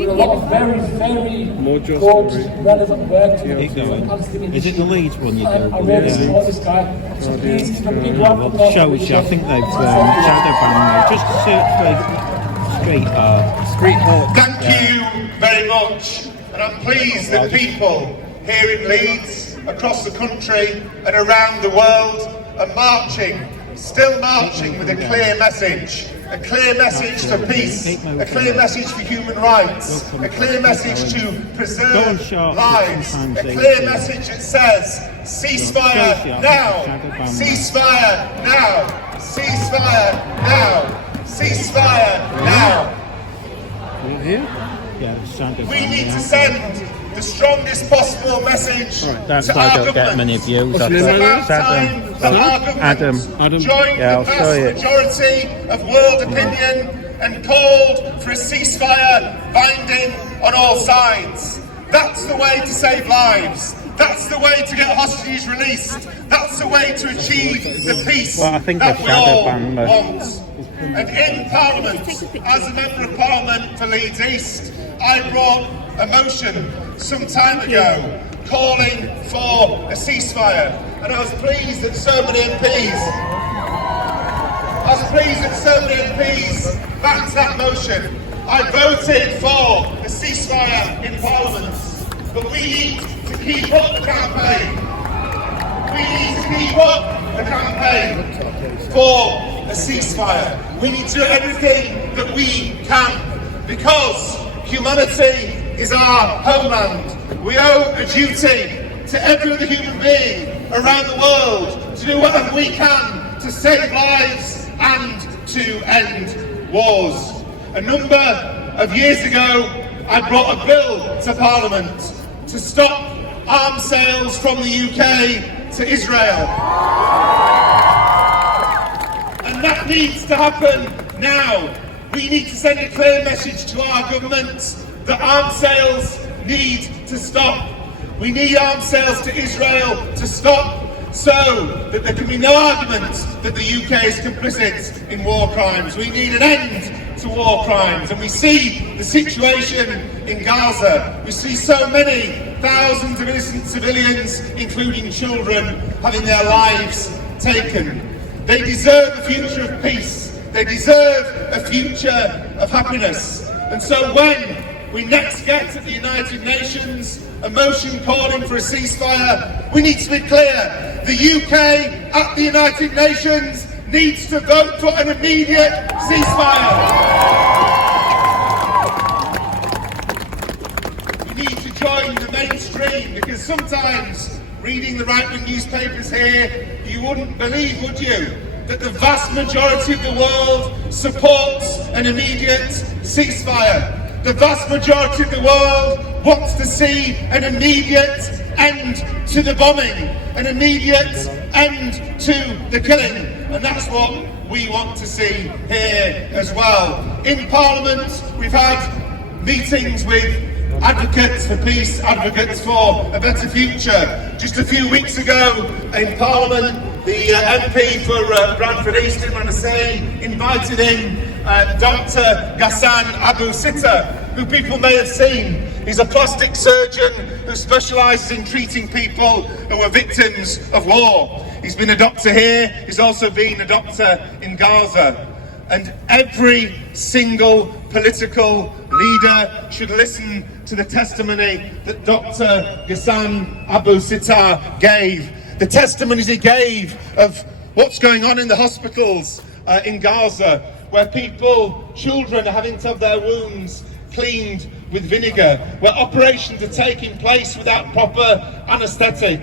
with a lot of very, very good, relevant work to Keep going. Palestinian Is it the Leeds one you I do? really support this guy. So please give a big round of Well, applause. the show is, I think they've shadow banned me. Just to search for street art. Street art. Thank you very much, and I'm pleased that people here in Leeds, across the country and around the world are marching, still marching with a clear message for peace, a clear message for human rights, a clear message to preserve lives, a clear message that says ceasefire now, ceasefire now, ceasefire now, ceasefire now. We need to send the strongest possible message to our government. It's about time that our government joined the vast majority of world opinion and called for a ceasefire binding on all sides. That's the way to save lives. That's the way to get hostages released. That's the way to achieve the peace that we all want. And in Parliament, as a Member of Parliament for Leeds East, I brought a motion some time ago calling for a ceasefire, and I was pleased that so many MPs backed that motion. I voted for a ceasefire in Parliament, but we need to keep up the campaign. We need to keep up the campaign for a ceasefire. We need to do everything that we can, because humanity is our homeland. We owe a duty to every other human being around the world to do whatever we can to save lives and to end wars. A number of years ago, I brought a bill to Parliament to stop arms sales from the UK to Israel. And that needs to happen now. We need to send a clear message to our government that arms sales need to stop. We need arms sales to Israel to stop, so that there can be no argument that the UK is complicit in war crimes. We need an end to war crimes, and we see the situation in Gaza. We see so many thousands of innocent civilians, including children, having their lives taken. They deserve a future of peace. They deserve a future of happiness. And so when we next get at the United Nations a motion calling for a ceasefire, we need to be clear. The UK at the United Nations needs to vote for an immediate ceasefire. We need to join the mainstream, because sometimes reading the right-wing newspapers here, you wouldn't believe, would you, that the vast majority of the world supports an immediate ceasefire. The vast majority of the world wants to see an immediate end to the bombing, an immediate end to the killing, and that's what we want to see here as well. In Parliament, we've had meetings with advocates for peace, advocates for a better future. Just a few weeks ago in Parliament, the MP for Bradford East, invited in Dr. Ghassan Abu Sitta, who people may have seen. He's a plastic surgeon who specialises in treating people who are victims of war. He's been a doctor here, he's also been a doctor in Gaza. And every single political leader should listen to the testimony that Dr. Ghassan Abu Sitta gave. The testimonies he gave of what's going on in the hospitals in Gaza, where children are having to have their wounds cleaned with vinegar, where operations are taking place without proper anaesthetic.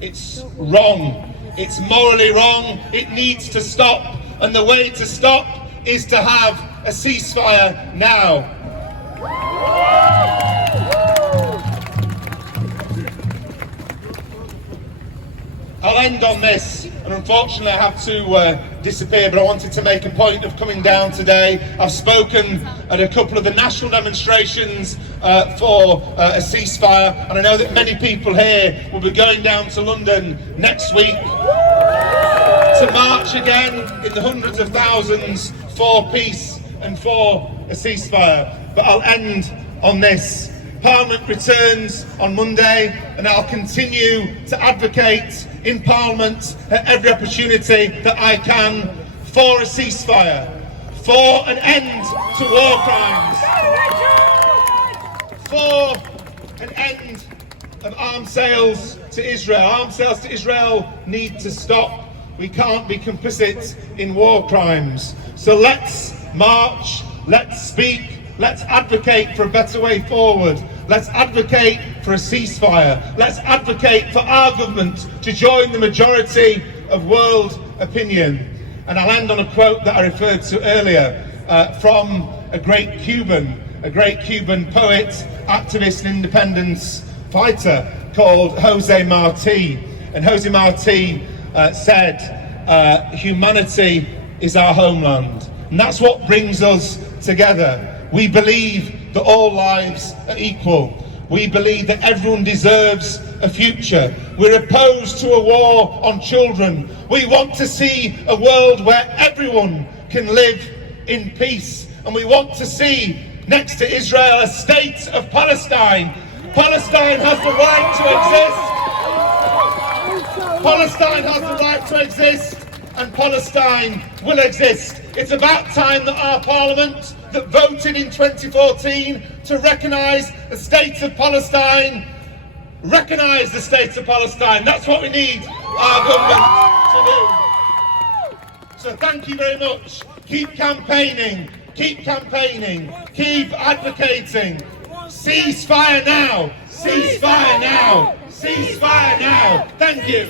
It's wrong. It's morally wrong. It needs to stop. And the way to stop is to have a ceasefire now. I'll end on this, and unfortunately I have to disappear, but I wanted to make a point of coming down today. I've spoken at a couple of the national demonstrations for a ceasefire, and I know that many people here will be going down to London next week to march again in the hundreds of thousands for peace and for a ceasefire. But I'll end on this. Parliament returns on Monday, and I'll continue to advocate in Parliament at every opportunity that I can for a ceasefire, for an end to war crimes, for an end of arms sales to Israel. Arms sales to Israel need to stop. We can't be complicit in war crimes. So let's march, let's speak, let's advocate for a better way forward. Let's advocate for a ceasefire. Let's advocate for our government to join the majority of world opinion. And I'll end on a quote that I referred to earlier from a great Cuban poet, activist and independence fighter called Jose Marti. And Jose Marti said, humanity is our homeland. And that's what brings us together. We believe that all lives are equal. We believe that everyone deserves a future. We're opposed to a war on children. We want to see a world where everyone can live in peace. And we want to see, next to Israel, a state of Palestine. Palestine has the right to exist. Palestine has the right to exist, and Palestine will exist. It's about time that our Parliament that voted in 2014 to recognise the state of Palestine, recognise the state of Palestine. That's what we need our government to do. So thank you very much. Keep campaigning, keep advocating. Ceasefire now, ceasefire now, ceasefire now. Thank you.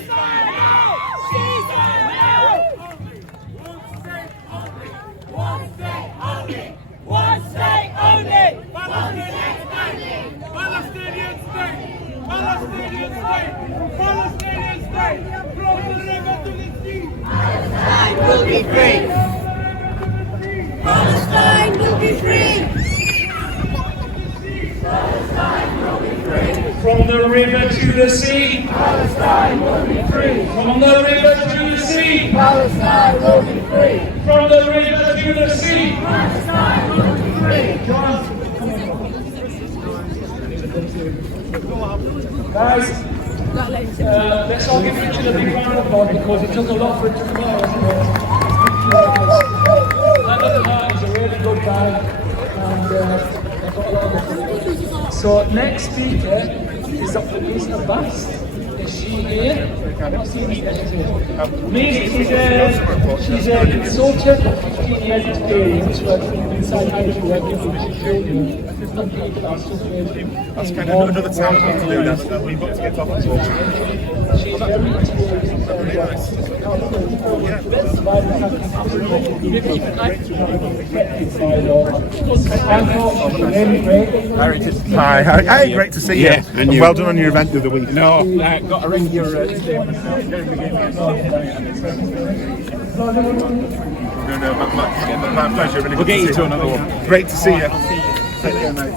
One state only! Palestinian state! Palestinian state! Palestinian state! From the river to the sea! Palestine will be free! Palestine will be free! Palestine will be free! From the river to the sea, Palestine will be free! from the river to the sea, Palestine will be free! from the river to the sea. Palestine will be free! Guys, let's all give each other a big round of applause because it took a lot for it to come out. Another Hart is a really good guy, and I've got a lot of them. So next speaker is Dr. Lisa Bass. Is she here? I've not seen her yet. She's a consultant with 15 years experience working inside Irish working with children. That's kind of another time to do that, so we've got to get off and talk. She's very experienced. Hi, great to see you. Yeah, and you. Well done on your event the other week. No, got to ring your statement. No, my pleasure. Really We'll good get you see to another one. Great to see you. Take care, mate.